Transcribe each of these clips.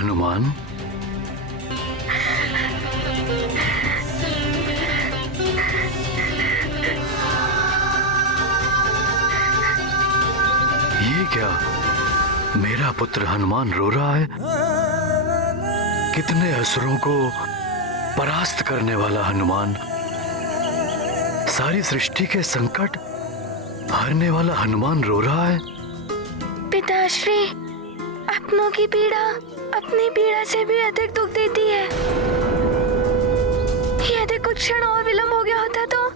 हनुमान, ये क्या? मेरा पुत्र हनुमान रो रहा है। कितने असुरों को परास्त करने वाला हनुमान, सारी सृष्टि के संकट हारने वाला हनुमान रो रहा है। पिताश्री, अपनों की पीड़ा अपनी पीड़ा से भी अधिक दुख देती है। यदि कुछ क्षण और विलंब हो गया होता तो।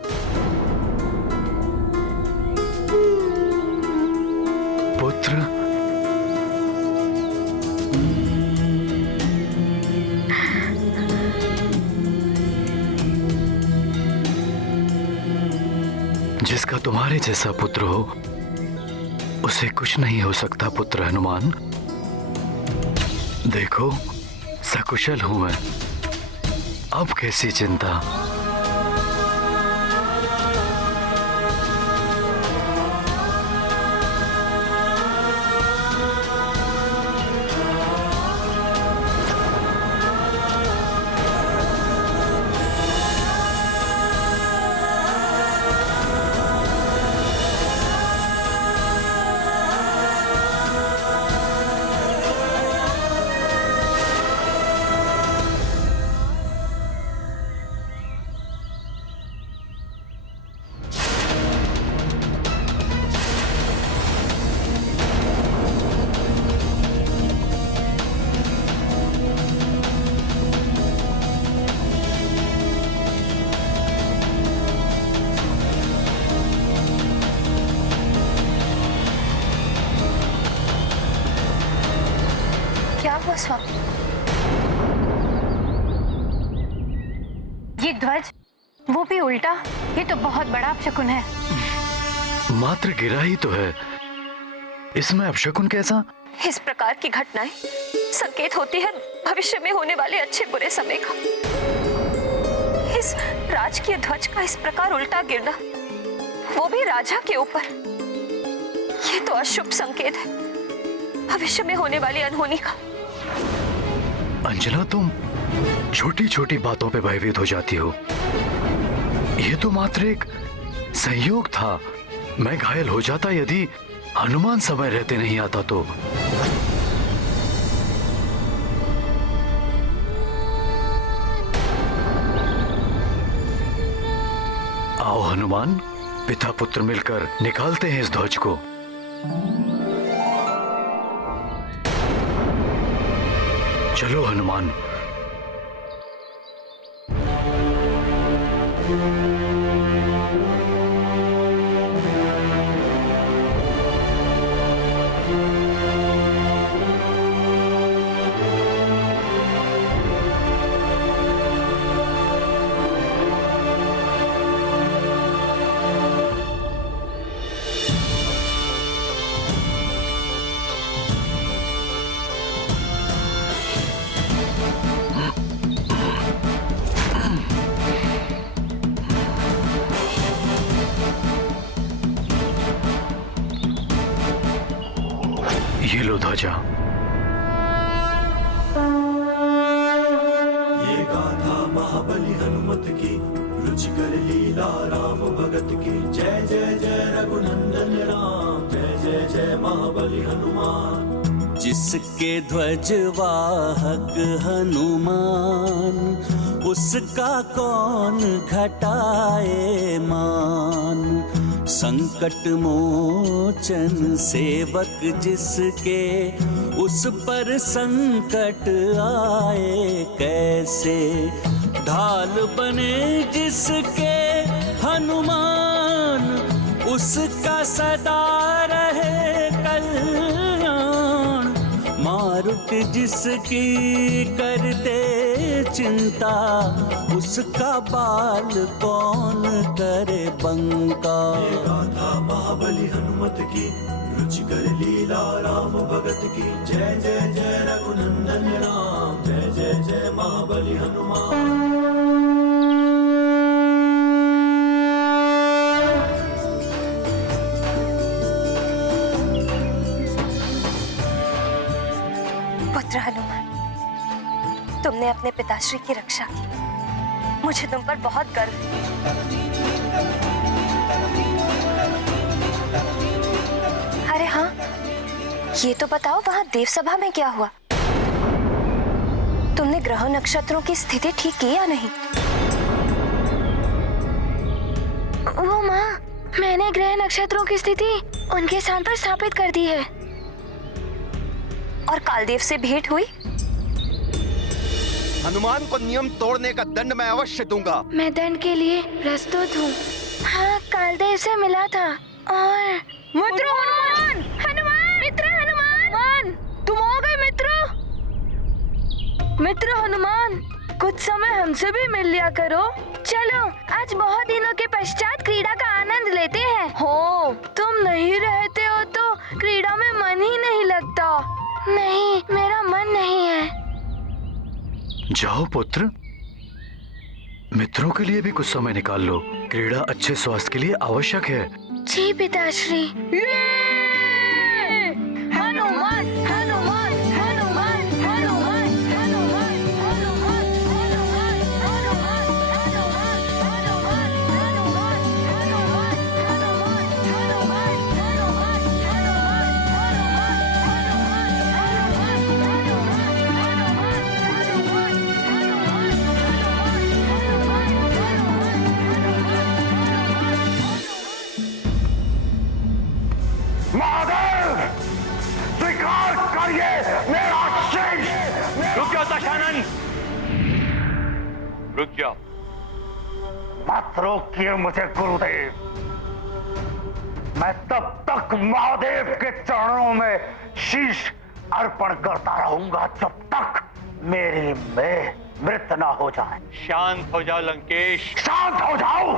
पुत्र, जिसका तुम्हारे जैसा पुत्र हो उसे कुछ नहीं हो सकता पुत्र हनुमान। देखो, सकुशल हूं मैं, अब कैसी चिंता। क्या हुआ स्वामी? ये ध्वज, वो भी उल्टा, ये तो बहुत बड़ा अपशकुन है। मात्र गिरा ही तो है, इसमें अपशकुन कैसा? इस प्रकार की घटनाएं संकेत होती है भविष्य में होने वाले अच्छे बुरे समय का। इस राजकीय ध्वज का इस प्रकार उल्टा गिरना, वो भी राजा के ऊपर, ये तो अशुभ संकेत है भविष्य में होने वाली अनहोनी का। अंजना, तुम छोटी छोटी बातों पे भयभीत हो जाती हो। ये तो मात्र एक संयोग था। मैं घायल हो जाता यदि हनुमान समय रहते नहीं आता तो। आओ हनुमान, पिता पुत्र मिलकर निकालते हैं इस ध्वज को। चलो हनुमान। ये लो ध्वजा। ये गाथा महाबली हनुमत की, रुचिकर लीला राम भगत की। जय जय जय रघुनंदन राम, जय जय जय महाबली हनुमान। जिसके ध्वज वाहक हनुमान, उसका कौन घटाए मान। संकट मोचन सेवक जिसके, उस पर संकट आए कैसे। ढाल बने जिसके हनुमान, उसका सदा रहे कल्याण। मारुति जिसकी करते चिंता, उसका बाल कौन करे बंका। ये गाथा महाबली हनुमत की, रुचिकर लीला राम भगत की। जय जय जय रघुनंदन राम, जय जय जय महाबली हनुमान। पुत्र हनुमान, तुमने अपने पिताश्री की रक्षा की। मुझे तुम पर बहुत गर्व है। अरे हाँ, ये तो बताओ वहां देव सभा में क्या हुआ? तुमने ग्रह नक्षत्रों की स्थिति ठीक की या नहीं? वो माँ, मैंने ग्रह नक्षत्रों की स्थिति उनके स्थान पर स्थापित कर दी है। और कालदेव से भेंट हुई? हनुमान को नियम तोड़ने का दंड मैं अवश्य दूंगा। मैं दंड के लिए प्रस्तुत हूँ। हाँ, कालदेव से मिला था और मित्र हनुमान! हनुमान! मित्र हनुमान! तुम आ गए मित्र! मित्र हनुमान, कुछ समय हमसे भी मिल लिया करो। चलो, आज बहुत दिनों के पश्चात क्रीड़ा का आनंद लेते हैं। हो, तुम नहीं रहते हो तो क्रीड़ा में मन ही नहीं लगता। नहीं, मेरा मन नहीं है। जाओ पुत्र, मित्रों के लिए भी कुछ समय निकाल लो। क्रीड़ा अच्छे स्वास्थ्य के लिए आवश्यक है। जी पिताश्री। हनुमान! हनुमान! हनुमान! हनुमान! हनुमान! हनुमान! हनुमान! हनुमान! हनुमान! हनुमान! हनुमान! हनुमान! हनुमान! महादेव, स्वीकार करिए मेरा शीश। रुक जाओ दशानन, रुक जाओ। मत रोकिए मुझे गुरुदेव। मैं तब तक महादेव के चरणों में शीश अर्पण करता रहूंगा जब तक मेरी मृत ना हो जाए। शांत हो जाओ लंकेश। शांत हो जाओ।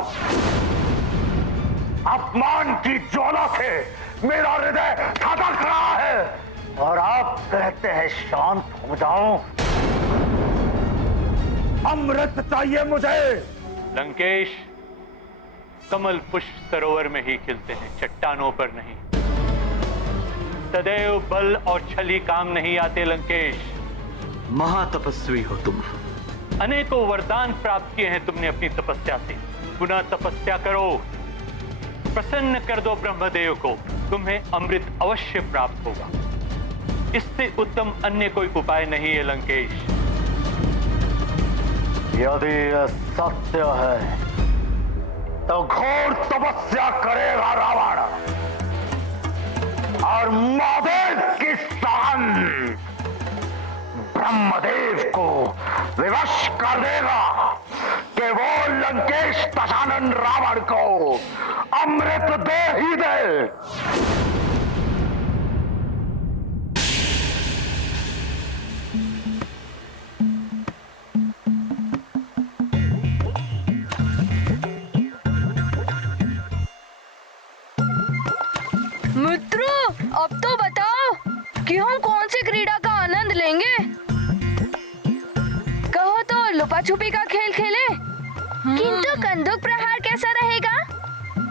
अपमान की ज्वाला से मेरा हृदय धड़क रहा है और आप कहते हैं शांत हो जाओ। अमृत चाहिए मुझे। लंकेश, कमल पुष्प सरोवर में ही खिलते हैं, चट्टानों पर नहीं। सदैव बल और छली काम नहीं आते लंकेश। महातपस्वी हो तुम। अनेकों वरदान प्राप्त किए हैं तुमने अपनी तपस्या से। पुनः तपस्या करो, प्रसन्न कर दो ब्रह्मदेव को, तुम्हें अमृत अवश्य प्राप्त होगा। इससे उत्तम अन्य कोई उपाय नहीं है लंकेश। यदि यह सत्य है तो घोर तपस्या करेगा रावण और महादेव की शान ब्रह्मदेव को विवश कर देगा कि वो लंकेश दशानन रावण को अमृत दे ही दे। मित्रों, अब तो बताओ कि हम कौन सी क्रीड़ा का आनंद लेंगे? कहो तो लुपा छुपी का खेल खेले। किंतु कंदूक प्रहार कैसा रहेगा?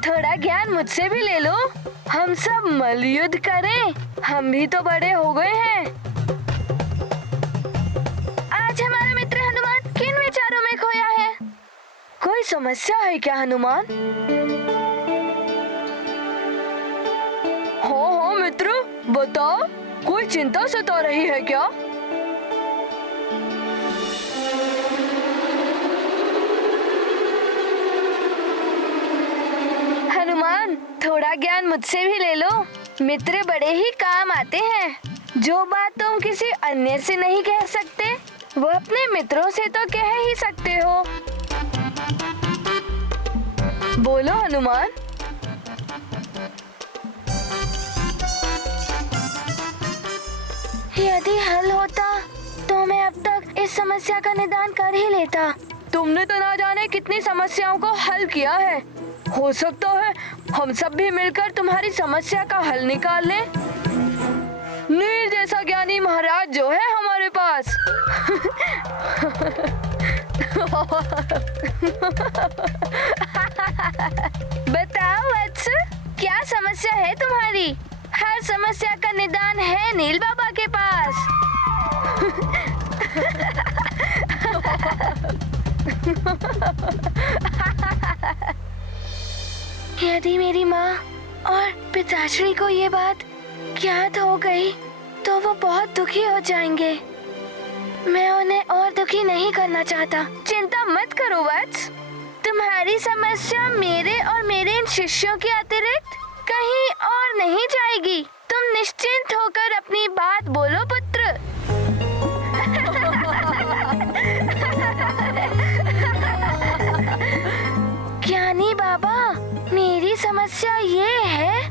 थोड़ा ज्ञान मुझसे भी ले लो। हम सब मल्लयुद्ध करें, हम भी तो बड़े हो गए हैं। आज हमारा मित्र हनुमान किन विचारों में खोया है? कोई समस्या है क्या हनुमान? हो मित्र, बताओ, कोई चिंता सता रही है क्या? हनुमान, थोड़ा ज्ञान मुझसे भी ले लो। मित्र बड़े ही काम आते हैं। जो बात तुम किसी अन्य से नहीं कह सकते, वो अपने मित्रों से तो कह ही सकते हो। बोलो हनुमान। यदि हल होता तो मैं अब तक इस समस्या का निदान कर ही लेता। तुमने तो ना जाने कितनी समस्याओं को हल किया है। हो सकता है हम सब भी मिलकर तुम्हारी समस्या का हल निकाल लें। नील जैसा ज्ञानी महाराज जो है हमारे पास। बताओ वत्स, क्या समस्या है तुम्हारी? हर समस्या का निदान है नील बाबा के पास। यदि मेरी माँ और पिताश्री को ये बात ज्ञात हो गई तो वो बहुत दुखी हो जाएंगे। मैं उन्हें और दुखी नहीं करना चाहता। चिंता मत करो वत्स, तुम्हारी समस्या मेरे और मेरे इन शिष्यों के अतिरिक्त कहीं और नहीं जाएगी। तुम निश्चिंत होकर अपनी बात बोलो पुत्र। ज्ञानी बाबा, मेरी समस्या ये है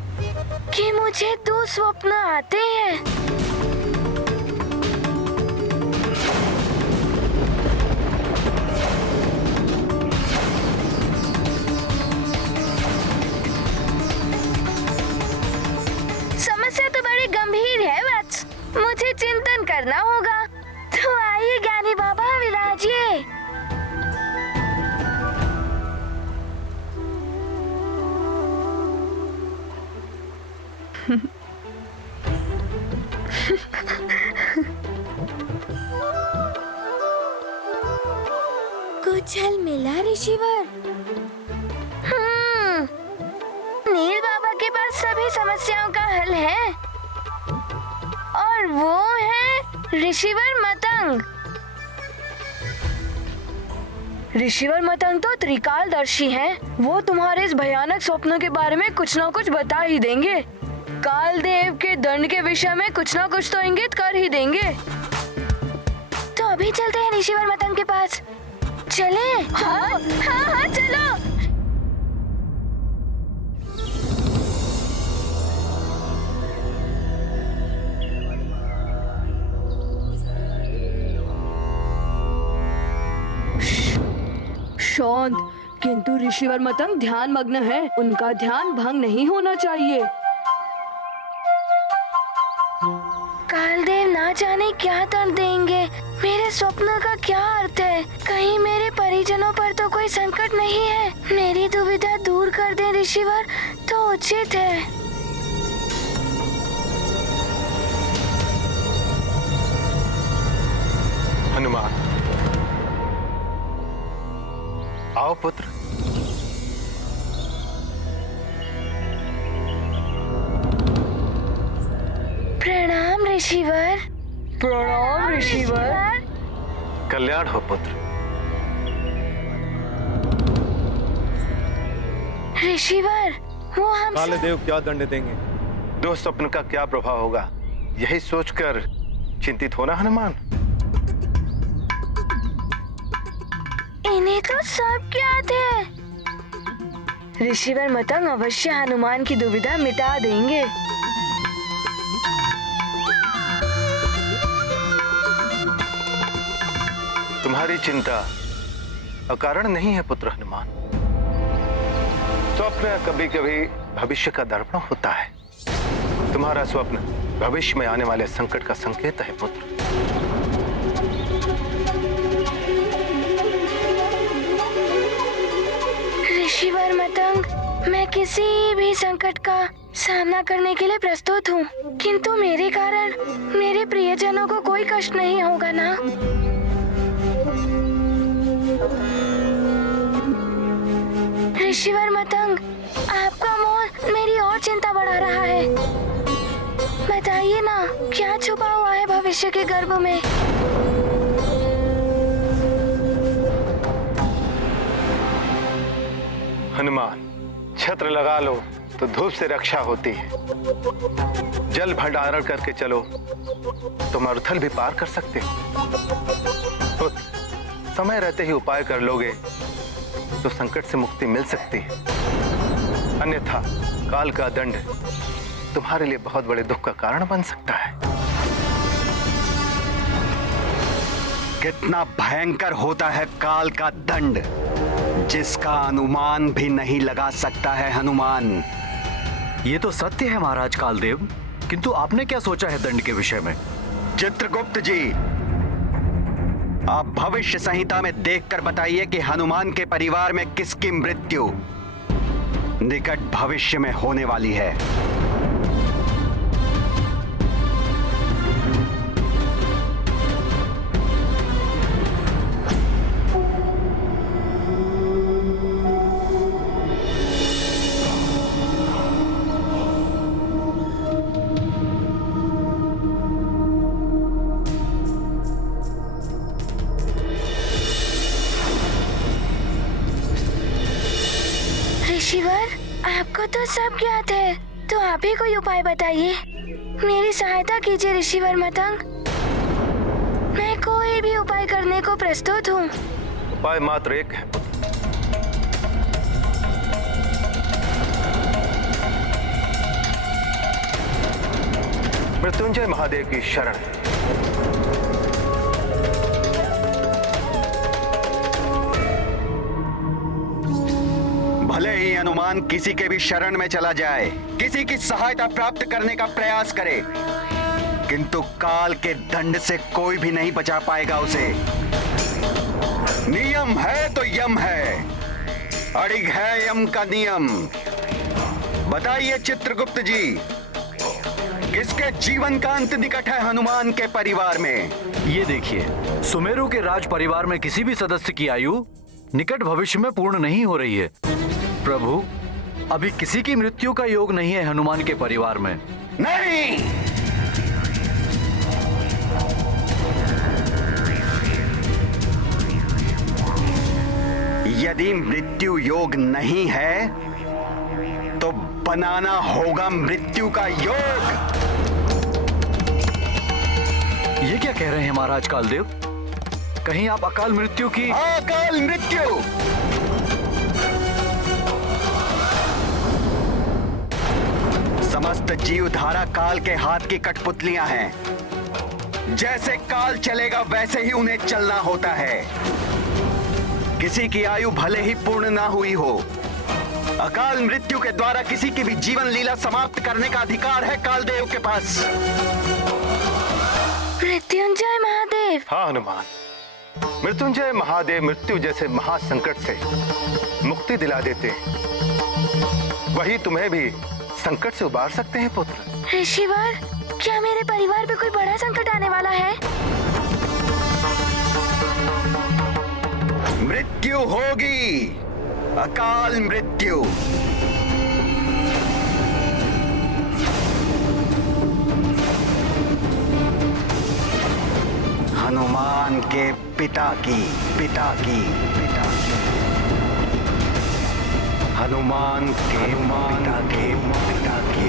कि मुझे दुस्वप्न आते हैं। समस्या तो बड़ी गंभीर है वत्स, मुझे चिंतन करना होगा। तो आइए ज्ञानी बाबा विराजिए। कुछ हल मिला ऋषिवर? नील बाबा के पास सभी समस्याओं का हल है और वो है ऋषिवर मतंग। ऋषिवर मतंग तो त्रिकालदर्शी हैं। वो तुम्हारे इस भयानक स्वप्नों के बारे में कुछ ना कुछ बता ही देंगे। कालदेव के दंड के विषय में कुछ ना कुछ तो इंगित कर ही देंगे। तो अभी चलते हैं ऋषिवर मतंग के पास। चले? हाँ, चलो। शांत, किंतु ऋषिवर मतंग ध्यान मग्न है, उनका ध्यान भंग नहीं होना चाहिए। कालदेव ना जाने क्या दंड देंगे। मेरे स्वप्न का क्या अर्थ है? कहीं मेरे परिजनों पर तो कोई संकट नहीं है? मेरी दुविधा दूर कर दें ऋषिवर तो उचित है। हनुमान, आओ पुत्र। प्रणाम ऋषिवर। प्रणाम ऋषिवर। कल्याण हो पुत्र। ऋषिवर, वो हम कालदेव क्या दंड देंगे? दो स्वप्न का क्या प्रभाव होगा, यही सोचकर चिंतित होना हनुमान। इन्हें तो सब ज्ञात है। ऋषिवर मतंग अवश्य हनुमान की दुविधा मिटा देंगे। तुम्हारी चिंता अकारण नहीं है पुत्र हनुमान। स्वप्न कभी कभी भविष्य का दर्पण होता है। तुम्हारा स्वप्न भविष्य में आने वाले संकट का संकेत है पुत्र। ऋषिवर मतंग, मैं किसी भी संकट का सामना करने के लिए प्रस्तुत हूँ, किंतु मेरे कारण मेरे प्रियजनों को कोई कष्ट नहीं होगा ना? ऋषिवर मतंग, आपका मोह मेरी और चिंता बढ़ा रहा है। बताइए ना, क्या छुपा हुआ है भविष्य के गर्भ में? हनुमान, छत्र लगा लो तो धूप से रक्षा होती है। जल भंडारण करके चलो तो मरुथल भी पार कर सकते हो। पुत्र, समय रहते ही उपाय कर लोगे तो संकट से मुक्ति मिल सकती है, अन्यथा काल का दंड तुम्हारे लिए बहुत बड़े दुख का कारण बन सकता है। कितना भयंकर होता है काल का दंड, जिसका अनुमान भी नहीं लगा सकता है हनुमान। ये तो सत्य है महाराज कालदेव, किंतु आपने क्या सोचा है दंड के विषय में? चित्रगुप्त जी, आप भविष्य संहिता में देखकर बताइए कि हनुमान के परिवार में किसकी मृत्यु निकट भविष्य में होने वाली है। तो सब ज्ञात है, तो आप ही कोई उपाय बताइए। मेरी सहायता कीजिए ऋषिवर मतंग। मैं कोई भी उपाय करने को प्रस्तुत हूँ। उपाय मात्र एक है। मृत्युंजय महादेव की शरण। भले ही हनुमान किसी के भी शरण में चला जाए, किसी की सहायता प्राप्त करने का प्रयास करे, किंतु काल के दंड से कोई भी नहीं बचा पाएगा उसे। नियम है तो यम है, अड़िग है यम का नियम। बताइए चित्रगुप्त जी, किसके जीवन का अंत निकट है हनुमान के परिवार में? ये देखिए, सुमेरु के राज परिवार में किसी भी सदस्य की आयु निकट भविष्य में पूर्ण नहीं हो रही है। प्रभु, अभी किसी की मृत्यु का योग नहीं है हनुमान के परिवार में। नहीं, यदि मृत्यु योग नहीं है तो बनाना होगा मृत्यु का योग। ये क्या कह रहे हैं महाराज कालदेव? कहीं आप अकाल मृत्यु की? अकाल मृत्यु। समस्त जीवधारा काल के हाथ की कठपुतलियां हैं। जैसे काल चलेगा वैसे ही उन्हें चलना होता है। किसी की आयु भले ही पूर्ण ना हुई हो, अकाल मृत्यु के द्वारा किसी की भी जीवन लीला समाप्त करने का अधिकार है कालदेव के पास। मृत्युंजय महादेव। हाँ हनुमान, मृत्युंजय महादेव मृत्यु जैसे महासंकट से मुक्ति दिला देते हैं। वही तुम्हें भी संकट से उबार सकते हैं पुत्र। ऋषिवर, क्या मेरे परिवार पे कोई बड़ा संकट आने वाला है? मृत्यु होगी, अकाल मृत्यु। हनुमान के पिता की हनुमान के पिता की।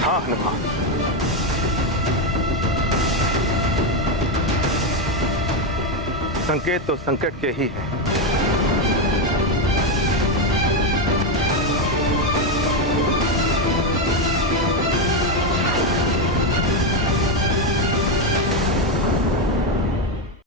हाँ हनुमान, संकेत तो संकट के ही हैं,